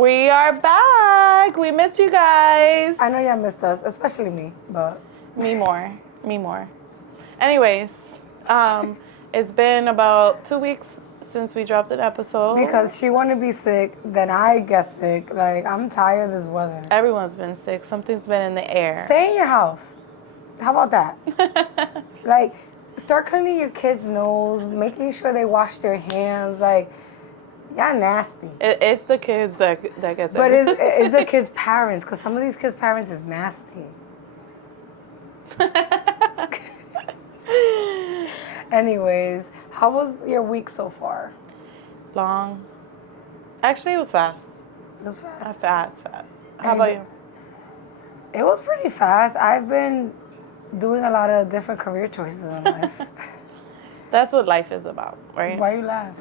We are back. We missed you guys. I know y'all missed us, especially me, but... Me more. Anyways, it's been about 2 weeks since we dropped an episode. Because she wanted to be sick, then I get sick. Like, I'm tired of this weather. Everyone's been sick. Something's been in the air. Stay in your house. How about that? Like, start cleaning your kids' nose, making sure they wash their hands. Like, y'all nasty. It's the kids that gets it. But it's the kids' parents, because some of these kids' parents is nasty. Anyways, how was your week so far? Long. Actually, it was fast. It was fast. Fast. How about you? It was pretty fast. I've been doing a lot of different career choices in life. That's what life is about, right? Why you laugh?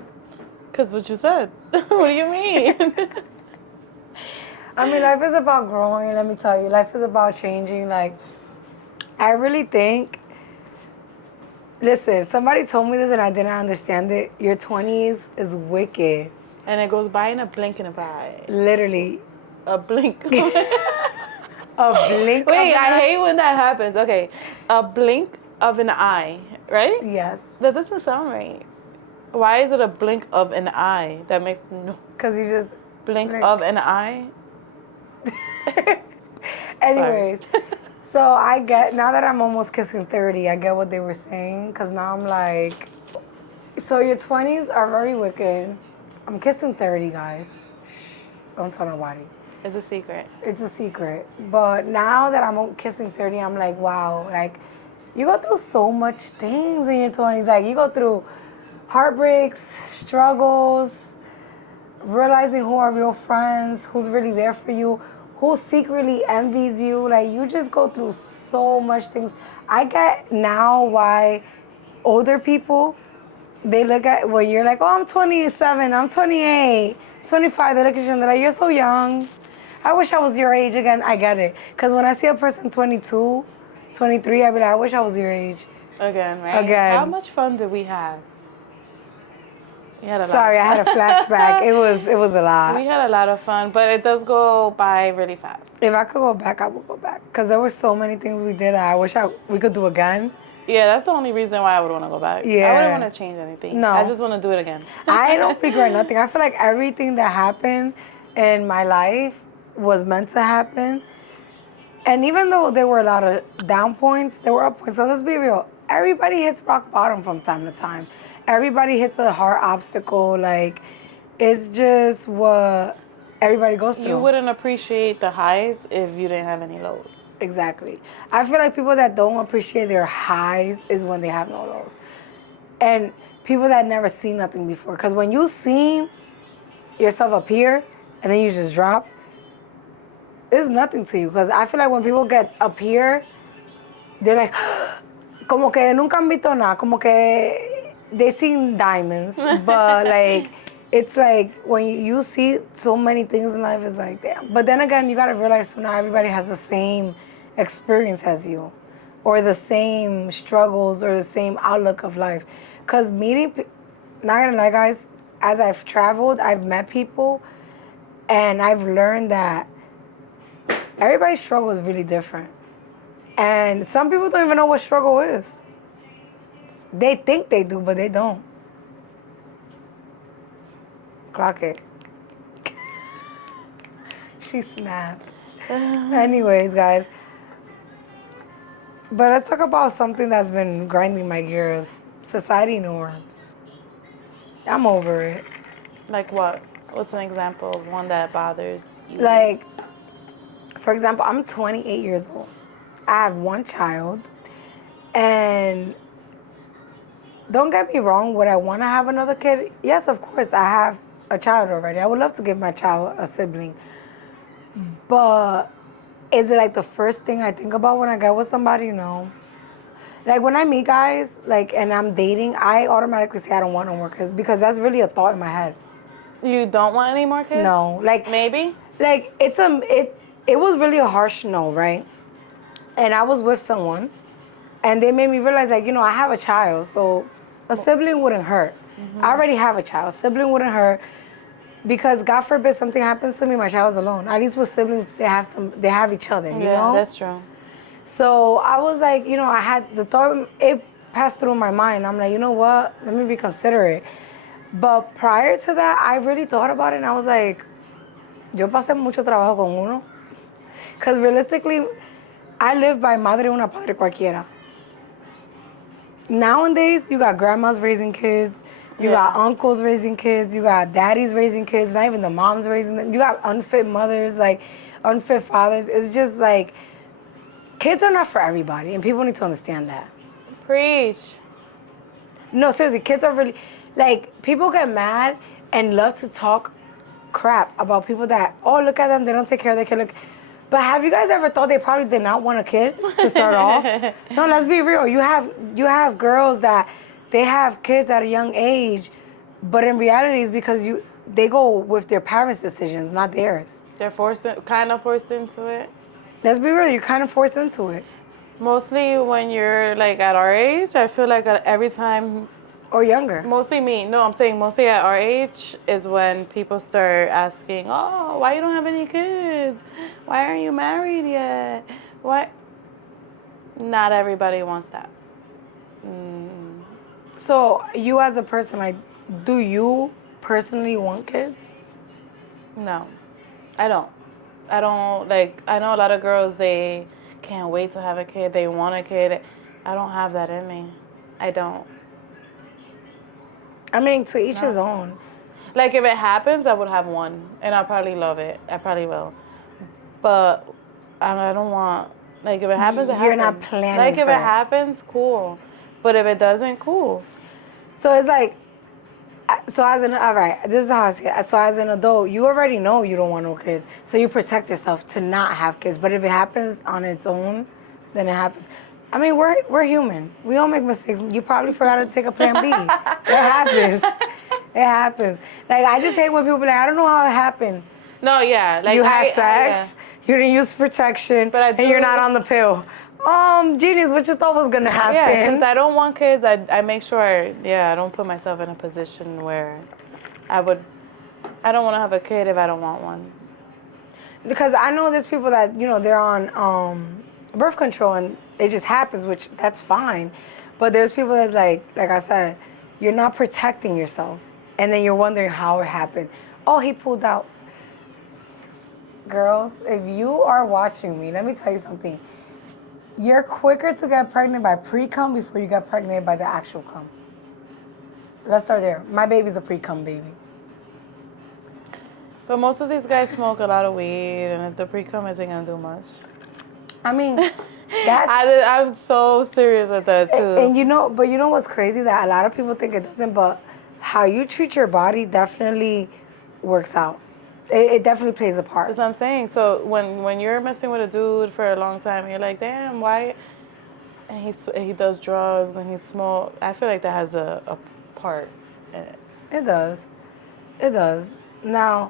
Because what you said. What do you mean? I mean, life is about growing, let me tell you. Life is about changing. Like, I really think, listen, somebody told me this and I didn't understand it. Your 20s is wicked. And it goes by in a blink and a eye. Literally. A blink. A blink. Wait, I hate when that happens. Okay. A blink of an eye, right? Yes. That doesn't sound right. Why is it a blink of an eye? That makes no... Because you just... Blink of an eye? Anyways, so I get, now that I'm almost kissing 30, I get what they were saying. Because now I'm like, so your 20s are very wicked. I'm kissing 30, guys. Shh, don't tell nobody. It's a secret. It's a secret. But now that I'm kissing 30, I'm like, wow. Like, you go through so much things in your 20s. Like, you go through heartbreaks, struggles, realizing who are real friends, who's really there for you, who secretly envies you. Like, you just go through so much things. I get now why older people, they look at, when you're like, oh, I'm 27, I'm 28, 25, they look at you and they're like, you're so young. I wish I was your age again. I get it. Because when I see a person 22, 23, I be like, I wish I was your age. Again, right? Again. How much fun did we have? We had a lot. Sorry, I had a flashback. It was a lot. We had a lot of fun, but it does go by really fast. If I could go back, I would go back. Because there were so many things we did that I wish we could do again. Yeah, that's the only reason why I would want to go back. Yeah. I wouldn't want to change anything. No. I just want to do it again. I don't regret nothing. I feel like everything that happened in my life was meant to happen. And even though there were a lot of down points, there were up points. So let's be real. Everybody hits rock bottom from time to time. Everybody hits a hard obstacle. Like, it's just what everybody goes through. You wouldn't appreciate the highs if you didn't have any lows. Exactly. I feel like people that don't appreciate their highs is when they have no lows. And people that never seen nothing before. Because when you see yourself up here and then you just drop, it's nothing to you. Because I feel like when people get up here, they're like, como que nunca han visto nada. Como que they seen diamonds. But like, it's like when you see so many things in life, it's like, damn. But then again, you got to realize not everybody has the same experience as you, or the same struggles, or the same outlook of life. Because meeting, not gonna lie, guys, as I've traveled, I've met people, and I've learned that everybody's struggle is really different. And some people don't even know what struggle is. They think they do, but they don't. Clock it. She snapped. Anyways, guys. But let's talk about something that's been grinding my gears. Society norms. I'm over it. Like what? What's an example of one that bothers you? Like, for example, I'm 28 years old. I have one child. And don't get me wrong, would I want to have another kid? Yes, of course. I have a child already. I would love to give my child a sibling. But is it like the first thing I think about when I get with somebody? No. Like when I meet guys, like, and I'm dating, I automatically say I don't want no more kids because that's really a thought in my head. You don't want any more kids? No. Like maybe? Like it was really a harsh no, right? And I was with someone and they made me realize, like, you know, I have a child, so a sibling wouldn't hurt. Mm-hmm. I already have a child. A sibling wouldn't hurt. Because God forbid something happens to me, my child's alone. At least with siblings, they have each other, you Yeah, know? that's true. So I was like, you know, I had the thought, it passed through my mind. I'm like, you know what? Let me reconsider it. But prior to that, I really thought about it and I was like, yo pasé mucho trabajo con uno. Because realistically, I live by madre una padre cualquiera. Nowadays, you got grandmas raising kids, you got uncles raising kids, you got daddies raising kids, not even the moms raising them. You got unfit mothers, like unfit fathers. It's just like, kids are not for everybody, and people need to understand that. Preach. No, seriously, kids are really, like, people get mad and love to talk crap about people that, oh, look at them, they don't take care of their kid. Look. But have you guys ever thought they probably did not want a kid to start off? No, let's be real. You have girls that they have kids at a young age, but in reality, it's because they go with their parents' decisions, not theirs. They're kind of forced into it. Let's be real. You're kind of forced into it. Mostly when you're like at our age, I feel like every time. Or younger. Mostly me. No, I'm saying mostly at our age is when people start asking, oh, why you don't have any kids? Why aren't you married yet? Why? Not everybody wants that. So you as a person, like, do you personally want kids? No, I don't. I don't, like, I know a lot of girls, they can't wait to have a kid. They want a kid. I don't have that in me. I don't. I mean, to each his own. Like, if it happens, I would have one, and I'll probably love it. I probably will. But I don't want, like, if it happens, it happens. You're not planning Like, if for it it. happens, cool. But if it doesn't, cool. So it's like, all right, this is how I see it. So as an adult, you already know you don't want no kids. So you protect yourself to not have kids. But if it happens on its own, then it happens. I mean, we're human. We all make mistakes. You probably forgot to take a plan B. It happens. It happens. Like, I just hate when people be like, I don't know how it happened. No, yeah. Like, You had sex, you didn't use protection, But and you're not on the pill. Genius, what you thought was gonna happen? Yeah, since I don't want kids, I make sure, I don't put myself in a position where I don't want to have a kid if I don't want one. Because I know there's people that, you know, they're on birth control and it just happens, which that's fine. But there's people that's like I said, you're not protecting yourself. And then you're wondering how it happened. Oh, he pulled out. Girls, if you are watching me, let me tell you something. You're quicker to get pregnant by pre-cum before you get pregnant by the actual cum. Let's start there. My baby's a pre-cum baby. But most of these guys smoke a lot of weed, and if the pre-cum isn't going to do much. I mean, that's... I'm so serious with that, too. And you know what's crazy? That a lot of people think it doesn't, but how you treat your body definitely works out. It definitely plays a part. That's what I'm saying. So when you're messing with a dude for a long time, you're like, damn, why? And he does drugs and he smokes. I feel like that has a part in it. It does. It does. Now,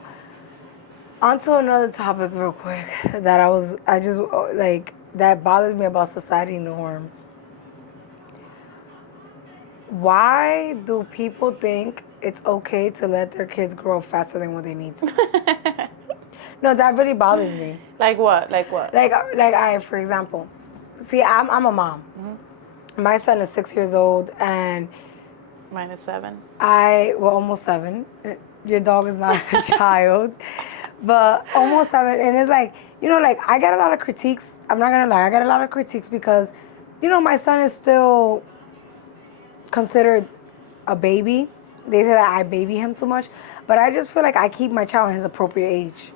onto another topic real quick that bothers me about society norms. Why do people think it's okay to let their kids grow up faster than what they need to? No, that really bothers me. Like what? Like what? Like I, for example, see, I'm a mom. Mm-hmm. My son is 6 years old, and mine is 7. Almost 7. Your dog is not a child, but almost 7. And it's like, you know, like, I get a lot of critiques. I'm not gonna lie, I get a lot of critiques because, you know, my son is still considered a baby. They say that I baby him too much, but I just feel like I keep my child his appropriate age.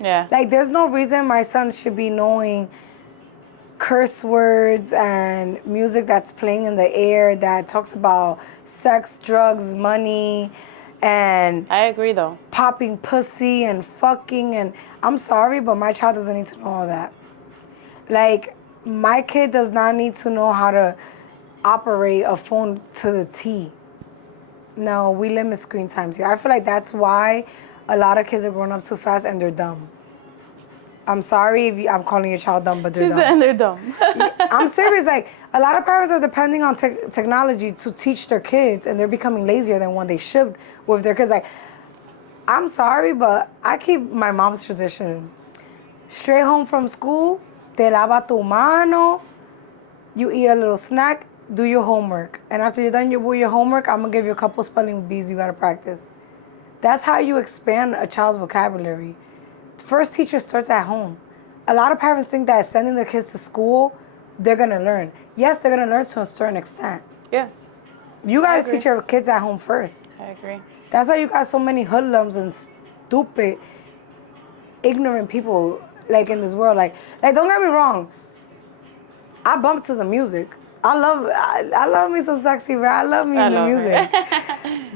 Yeah. Like, there's no reason my son should be knowing curse words and music that's playing in the air that talks about sex, drugs, money, and I agree, though. Popping pussy and fucking, and I'm sorry, but my child doesn't need to know all that. Like, my kid does not need to know how to operate a phone to the T. No, we limit screen times here. I feel like that's why a lot of kids are growing up too fast and they're dumb. I'm sorry if I'm calling your child dumb, but they're dumb. And they're dumb. I'm serious. Like, a lot of parents are depending on technology to teach their kids, and they're becoming lazier than when they should with their kids. Like, I'm sorry, but I keep my mom's tradition. Straight home from school, te lava tu mano, you eat a little snack, do your homework. And after you're done with your homework, I'm going to give you a couple spelling bees you got to practice. That's how you expand a child's vocabulary. First teacher starts at home. A lot of parents think that sending their kids to school, they're going to learn. Yes, they're going to learn to a certain extent. Yeah. You got to teach your kids at home first. I agree. That's why you got so many hoodlums and stupid, ignorant people like in this world. Like don't get me wrong. I bump to the music. I love me some sexy rap. I love me in the music.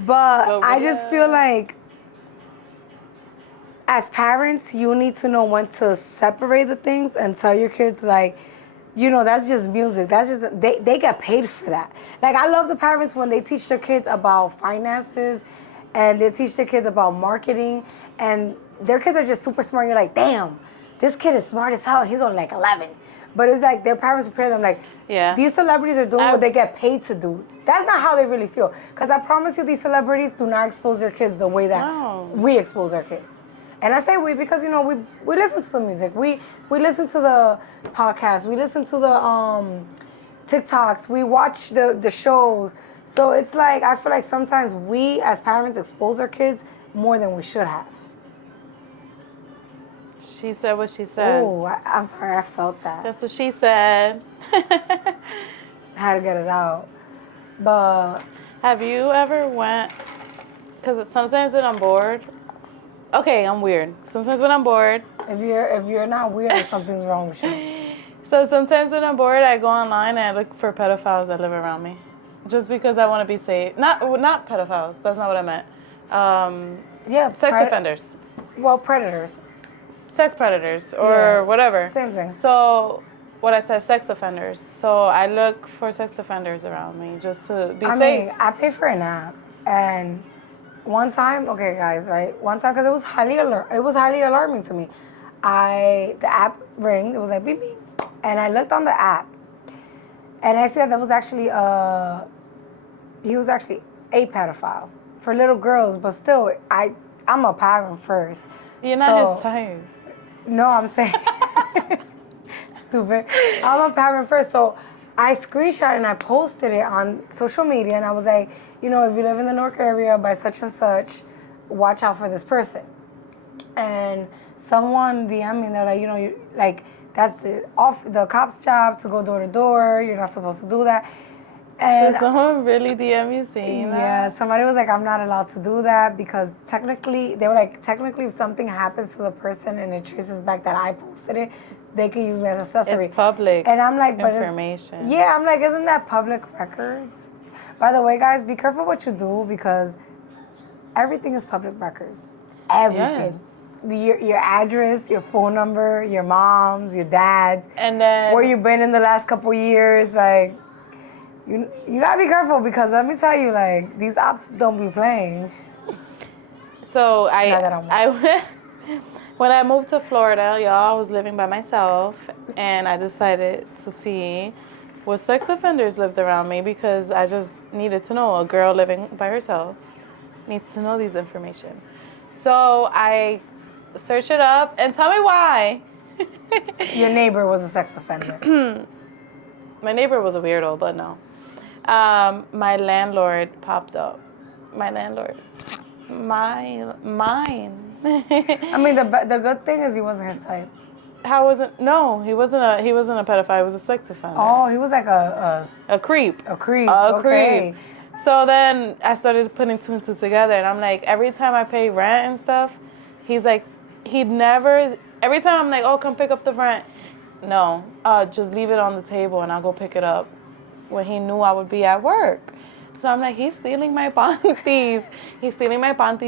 But I just feel like as parents, you need to know when to separate the things and tell your kids like, you know, that's just music. That's just they get paid for that. Like I love the parents when they teach their kids about finances and they teach their kids about marketing and their kids are just super smart. You're like, damn, this kid is smart as hell. He's only like 11. But it's like their parents prepare them like, these celebrities are doing what they get paid to do. That's not how they really feel. Because I promise you, these celebrities do not expose their kids the way that we expose our kids. And I say we because, you know, we listen to the music. We listen to the podcasts. We listen to the TikToks. We watch the shows. So it's like, I feel like sometimes we as parents expose our kids more than we should have. She said what she said. Oh, I'm sorry, I felt that. That's what she said. I had to get it out. But have you ever went, because sometimes when I'm bored, okay, I'm weird. Sometimes when I'm bored. If you're not weird, something's wrong with you. So sometimes when I'm bored, I go online and I look for pedophiles that live around me. Just because I want to be safe. Not pedophiles, that's not what I meant. Sex offenders. Well, predators. Sex predators or whatever. Same thing. So what I said, sex offenders. So I look for sex offenders around me just to be safe. I mean, I pay for an app, and one time, okay, guys, right? One time, because it was highly alarming to me. The app rang. It was like beep beep, and I looked on the app, and I said that was actually he was actually a pedophile for little girls, but still, I'm a parent first. You're not his type. No, I'm saying, stupid. I'm a parent first, so I screenshot and I posted it on social media, and I was like, you know, if you live in the Newark area by such and such, watch out for this person. And someone DM'd me, and they're like, you know, that's the cop's job to go door to door. You're not supposed to do that. And did someone really DM you saying that? Yeah, somebody was like, I'm not allowed to do that because technically, if something happens to the person and it traces back that I posted it, they can use me as accessory. It's public and I'm like, information. I'm like, isn't that public records? By the way, guys, be careful what you do because everything is public records. Everything. Yes. Your address, your phone number, your mom's, your dad's, and then where you've been in the last couple years, like. You gotta be careful because let me tell you, like, these ops don't be playing. So when I moved to Florida, y'all, I was living by myself, and I decided to see what sex offenders lived around me because I just needed to know. A girl living by herself needs to know these information. So I searched it up, and tell me why. Your neighbor was a sex offender. My neighbor was a weirdo, but no. My landlord popped up. Mine. I mean, the good thing is he wasn't his type. How wasn't? No, he wasn't a pedophile. He was a sex offender. Oh, he was like a creep. A creep. Okay. Creep. So then I started putting two and two together, and I'm like, every time I pay rent and stuff, he's like, every time I'm like, oh, come pick up the rent. No, just leave it on the table and I'll go pick it up when he knew I would be at work. So I'm like, he's stealing my panties.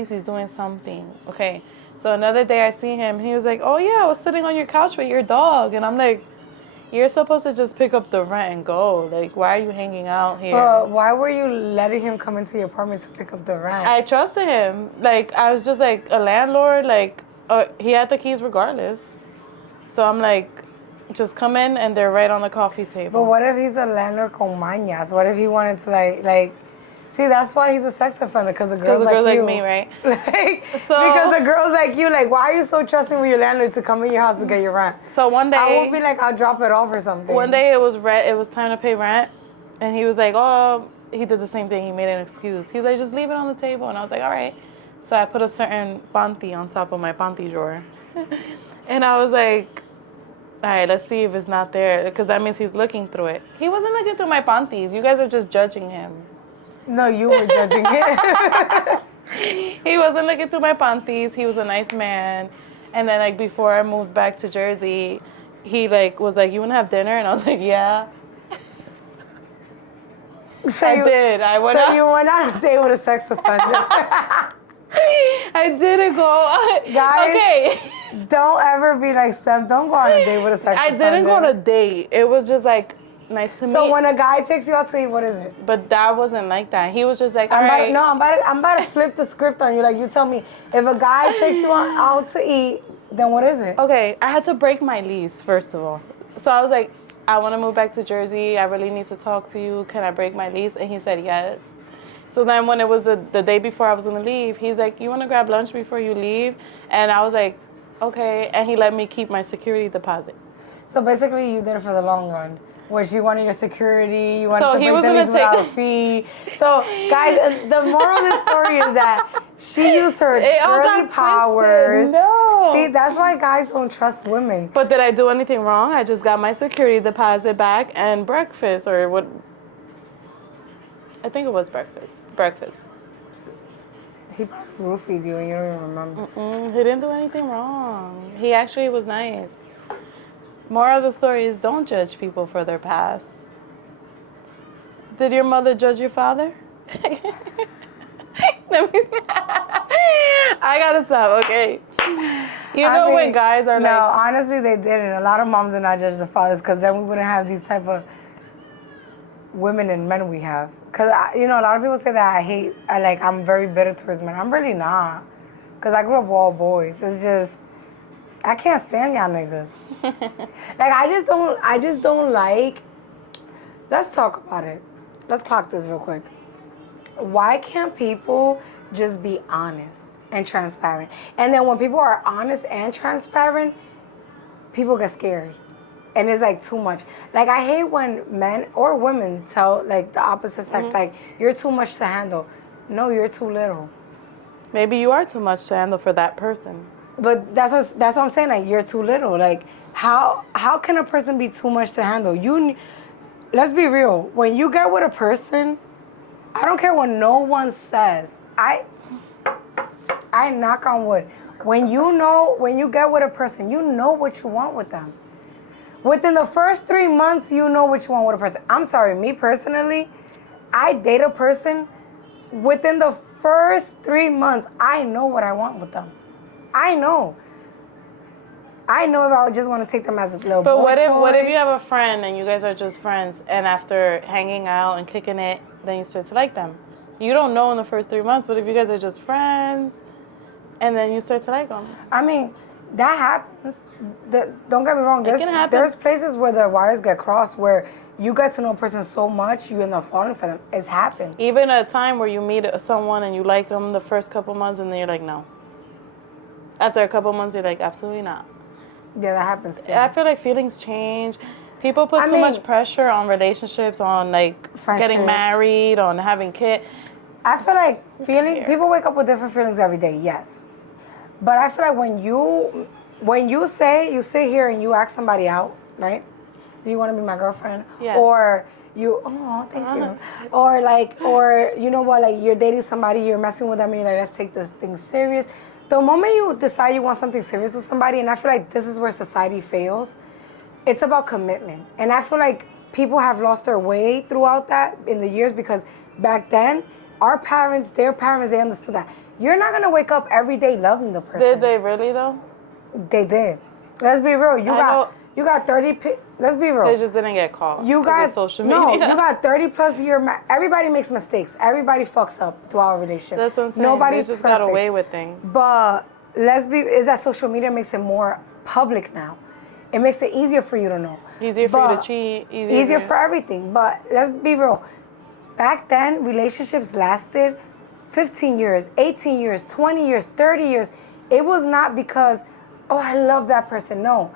He's doing something. Okay. So another day I see him and he was like, oh yeah, I was sitting on your couch with your dog. And I'm like, you're supposed to just pick up the rent and go. Like, why are you hanging out here? But why were you letting him come into your apartment to pick up the rent? I trusted him. Like, I was just like, a landlord, like, he had the keys regardless. So I'm like, just come in and they're right on the coffee table. But what if he's a landlord con mañas? What if he wanted to like See, that's why he's a sex offender, because a girl like me, right? Because a girl's like you, like, why are you so trusting with your landlord to come in your house to get your rent? So one day, I will be like, I'll drop it off or something. One day it was time to pay rent, and he was like, oh, he did the same thing. He made an excuse. He's like, just leave it on the table, and I was like, all right. So I put a certain panty on top of my panty drawer, and I was like, all right, let's see if it's not there, because that means he's looking through it. He wasn't looking through my panties. You guys are just judging him. No, you were judging him. He wasn't looking through my panties. He was a nice man. And then, like, before I moved back to Jersey, he, like, was like, you want to have dinner? And I was like, yeah. So I did. I went out. You went on a date with a sex offender. I didn't go. Guys, okay. Don't ever be like Steph. Don't go on a date with a sex offender. I didn't go on a date. It was just, like, nice to meet. So when a guy takes you out to eat, what is it? But that wasn't like that. He was just like, all I'm right. about to flip the script on you. Like, you tell me, if a guy takes you out to eat, then what is it? Okay, I had to break my lease, first of all. So I was like, I want to move back to Jersey. I really need to talk to you. Can I break my lease? And he said yes. So then when it was the day before I was going to leave, he's like, you want to grab lunch before you leave? And I was like, okay. And he let me keep my security deposit. So basically you did it for the long run. Where she wanted your security, you wanted So to he break was the gonna lease without a fee. So guys, the moral of the story is that she used her girly powers. No. See, that's why guys don't trust women. But did I do anything wrong? I just got my security deposit back and breakfast, or what? I think it was breakfast. He probably roofied you and you don't even remember. He didn't do anything wrong. He actually was nice. Moral of the story is, don't judge people for their past. Did your mother judge your father? I gotta stop, okay? You know, when guys are no, like... No, honestly, they didn't. A lot of moms did not judge the fathers, because then we wouldn't have these type of women and men we have. Because, you know, a lot of people say that I'm very bitter towards men. I'm really not. Because I grew up with all boys. It's just... I can't stand y'all niggas. Like, I just don't like... Let's talk about it. Let's clock this real quick. Why can't people just be honest and transparent? And then when people are honest and transparent, people get scared. And it's, like, too much. Like, I hate when men or women tell, like, the opposite sex, like, you're too much to handle. No, you're too little. Maybe you are too much to handle for that person. But that's what I'm saying. Like, you're too little. Like, how can a person be too much to handle? Let's be real. When you get with a person, I don't care what no one says. I knock on wood. When you get with a person, you know what you want with them. Within the first 3 months, you know what you want with a person. I'm sorry, me personally, I date a person. Within the first 3 months, I know what I want with them. I know if I would just want to take them as a little But boy what if you have a friend and you guys are just friends, and after hanging out and kicking it, then you start to like them? You don't know in the first 3 months. What if you guys are just friends, and then you start to like them? I mean, that happens. Don't get me wrong. It can happen. There's places where the wires get crossed where you get to know a person so much, you end up falling for them. It's happened. Even a time where you meet someone and you like them the first couple months, and then you're like, no. After a couple months, you're like, absolutely not. Yeah, that happens too. I feel like feelings change. People put too much pressure on relationships, on like getting married, on having kids. I feel like people wake up with different feelings every day, yes. But I feel like when you sit here and you ask somebody out, right? Do you want to be my girlfriend? Yes. Or thank you. Or you know what, like you're dating somebody, you're messing with them, and you're like, let's take this thing serious. The moment you decide you want something serious with somebody, and I feel like this is where society fails, it's about commitment. And I feel like people have lost their way throughout that in the years, because back then, our parents, their parents, they understood that. You're not going to wake up every day loving the person. Did they really, though? They did. Let's be real. You got 30, let's be real. They just didn't get caught. You got social media. No, you got 30 plus year. Everybody makes mistakes. Everybody fucks up throughout a relationship. That's what I'm saying. Nobody just got away with things. But is that social media makes it more public now. It makes it easier for you to know. Easier for you to cheat. Easier for everything. But let's be real. back then, relationships lasted 15 years, 18 years, 20 years, 30 years. It was not because, oh, I love that person. No.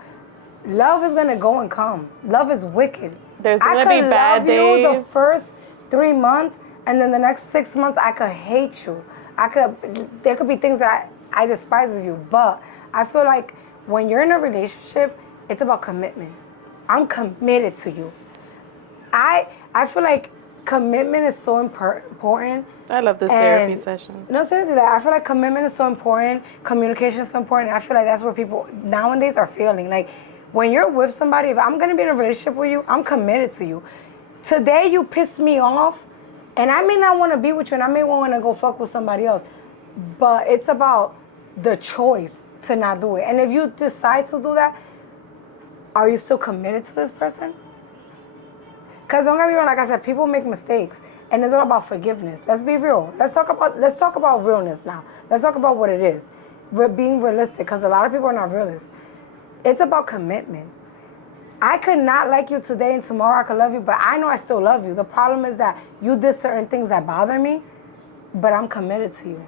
Love is going to go and come. Love is wicked. There's going to be bad days. I could love you the first 3 months, and then the next 6 months, I could hate you. There could be things that I despise of you. But I feel like when you're in a relationship, it's about commitment. I'm committed to you. I feel like commitment is so important. I love this therapy session. No, seriously, I feel like commitment is so important. Communication is so important. I feel like that's where people nowadays are failing. Like, when you're with somebody, if I'm going to be in a relationship with you, I'm committed to you. Today, you pissed me off, and I may not want to be with you, and I may want to go fuck with somebody else. But it's about the choice to not do it. And if you decide to do that, are you still committed to this person? Because don't get me wrong, like I said, people make mistakes, and it's all about forgiveness. Let's be real. Let's talk about realness now. Let's talk about what it is. We're being realistic, because a lot of people are not realists. It's about commitment. I could not like you today, and tomorrow I could love you, but I know I still love you. The problem is that you did certain things that bother me, but I'm committed to you.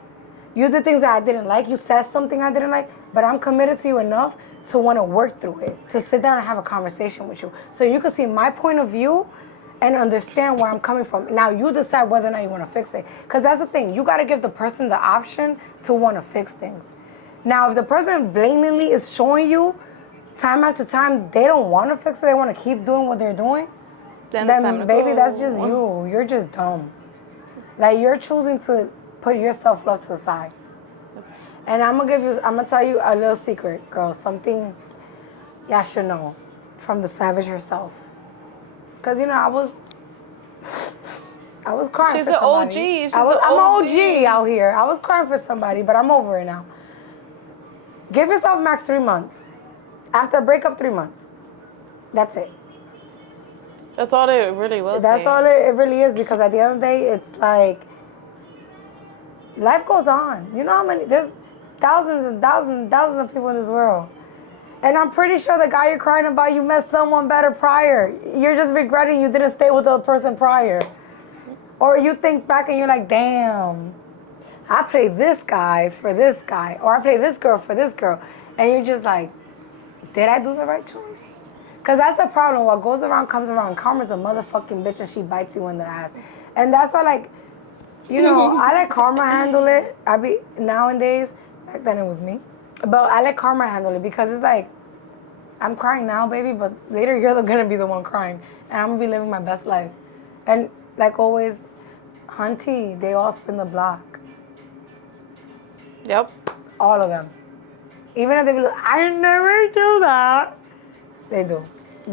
You did things that I didn't like. You said something I didn't like, but I'm committed to you enough to want to work through it, to sit down and have a conversation with you, so you can see my point of view and understand where I'm coming from. Now you decide whether or not you want to fix it. Because that's the thing. You got to give the person the option to want to fix things. Now, if the person blatantly is showing you time after time they don't want to fix it, they want to keep doing what they're doing, then baby, that's just you. You're just dumb. Like, you're choosing to put your self-love to the side. And I'm gonna tell you a little secret, girl. Something y'all should know from the savage herself. Cause I was crying She's for somebody. She's I'm an OG out here. I was crying for somebody, but I'm over it now. Give yourself max 3 months. After a breakup, 3 months. That's it. That's all it really was. That's all it really is, because at the end of the day, it's like life goes on. You know how many? There's thousands and thousands and thousands of people in this world. And I'm pretty sure the guy you're crying about, you met someone better prior. You're just regretting you didn't stay with the person prior. Or you think back and you're like, damn, I played this guy for this guy. Or I played this girl for this girl. And you're just like, did I do the right choice? Because that's the problem. What goes around comes around. Karma's a motherfucking bitch, and she bites you in the ass. And that's why, like, I let karma handle it. Nowadays, back then it was me. But I let karma handle it, because it's like, I'm crying now, baby, but later you're going to be the one crying. And I'm going to be living my best life. And like always, hunty, they all spin the block. Yep. All of them. Even if they be like, I never do that. They do.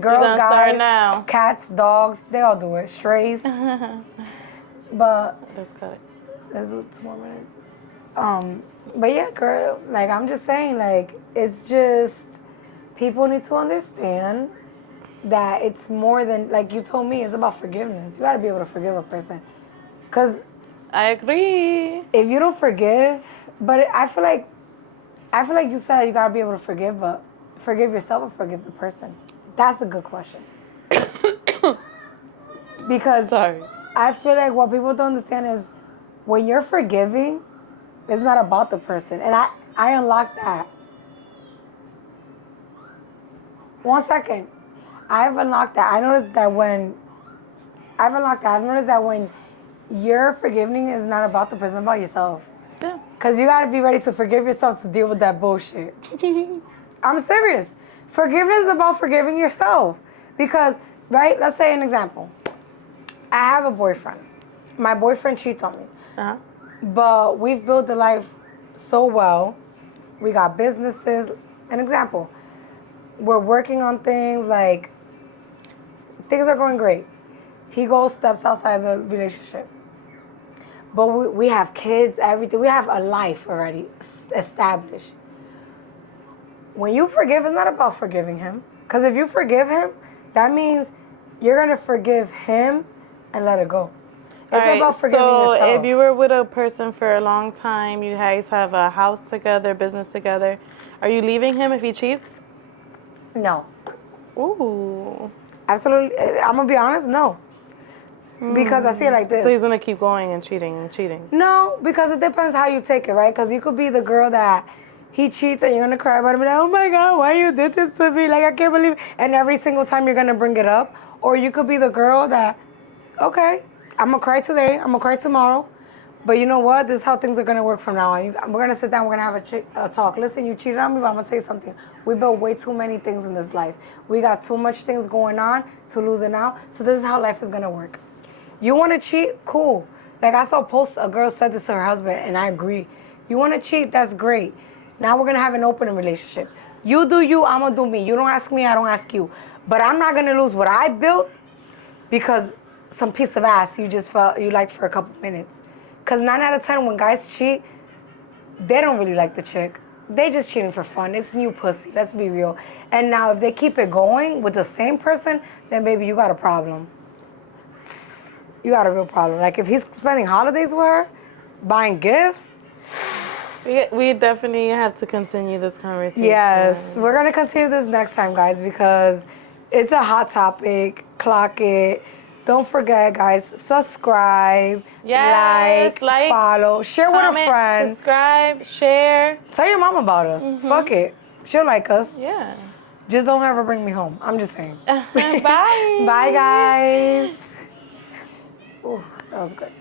Girls, guys, now. Cats, dogs, they all do it. Strays. But let's cut it. Let's do 2 more minutes. But yeah, girl, like, I'm just saying, like, it's just, people need to understand that it's more than, like you told me, it's about forgiveness. You gotta be able to forgive a person. Because I agree. If you don't forgive, but I feel like you said you gotta be able to forgive, but forgive yourself or forgive the person? That's a good question. Because sorry. I feel like what people don't understand is when you're forgiving, it's not about the person. And I unlocked that. 1 second. I've unlocked that. I've noticed that when you're forgiving is not about the person, it's about yourself. Yeah. Because you got to be ready to forgive yourself to deal with that bullshit. I'm serious. Forgiveness is about forgiving yourself. Because, right, let's say an example. I have a boyfriend. My boyfriend cheats on me. Uh-huh. But we've built the life so well. We got businesses. An example. We're working on things, like, things are going great. He goes steps outside the relationship. But we have kids, everything. We have a life already established. When you forgive, it's not about forgiving him. Because if you forgive him, that means you're going to forgive him and let it go. It's about forgiving yourself. So if you were with a person for a long time, you guys have a house together, business together, are you leaving him if he cheats? No. Ooh. Absolutely. I'm going to be honest, no. Because I see it like this. So he's gonna keep going and cheating and cheating. No, because it depends how you take it, right? Because you could be the girl that he cheats and you're gonna cry about it, like, oh my God, why you did this to me? Like, I can't believe it. And every single time you're gonna bring it up. Or you could be the girl that, okay, I'm gonna cry today, I'm gonna cry tomorrow. But you know what? This is how things are gonna work from now on. We're gonna sit down, we're gonna have a talk. Listen, you cheated on me, but I'm gonna tell you something. We built way too many things in this life. We got too much things going on to lose it now. So this is how life is gonna work. You wanna cheat? Cool. Like I saw a post, a girl said this to her husband, and I agree. You wanna cheat? That's great. Now we're gonna have an open relationship. You do you, I'm gonna do me. You don't ask me, I don't ask you. But I'm not gonna lose what I built because some piece of ass you just felt you liked for a couple minutes. Because 9 out of 10 when guys cheat, they don't really like the chick. They just cheating for fun. It's new pussy, let's be real. And now if they keep it going with the same person, then baby, you got a problem. You got a real problem. Like if he's spending holidays with her, buying gifts. We definitely have to continue this conversation. Yes, we're gonna continue this next time, guys, because it's a hot topic. Clock it. Don't forget, guys, subscribe, Yes, like, follow, share comment, with a friend. subscribe, share. Tell your mom about us. Fuck it. She'll like us. Yeah. Just don't ever bring me home. I'm just saying. Bye. Bye, guys. Ooh, that was good.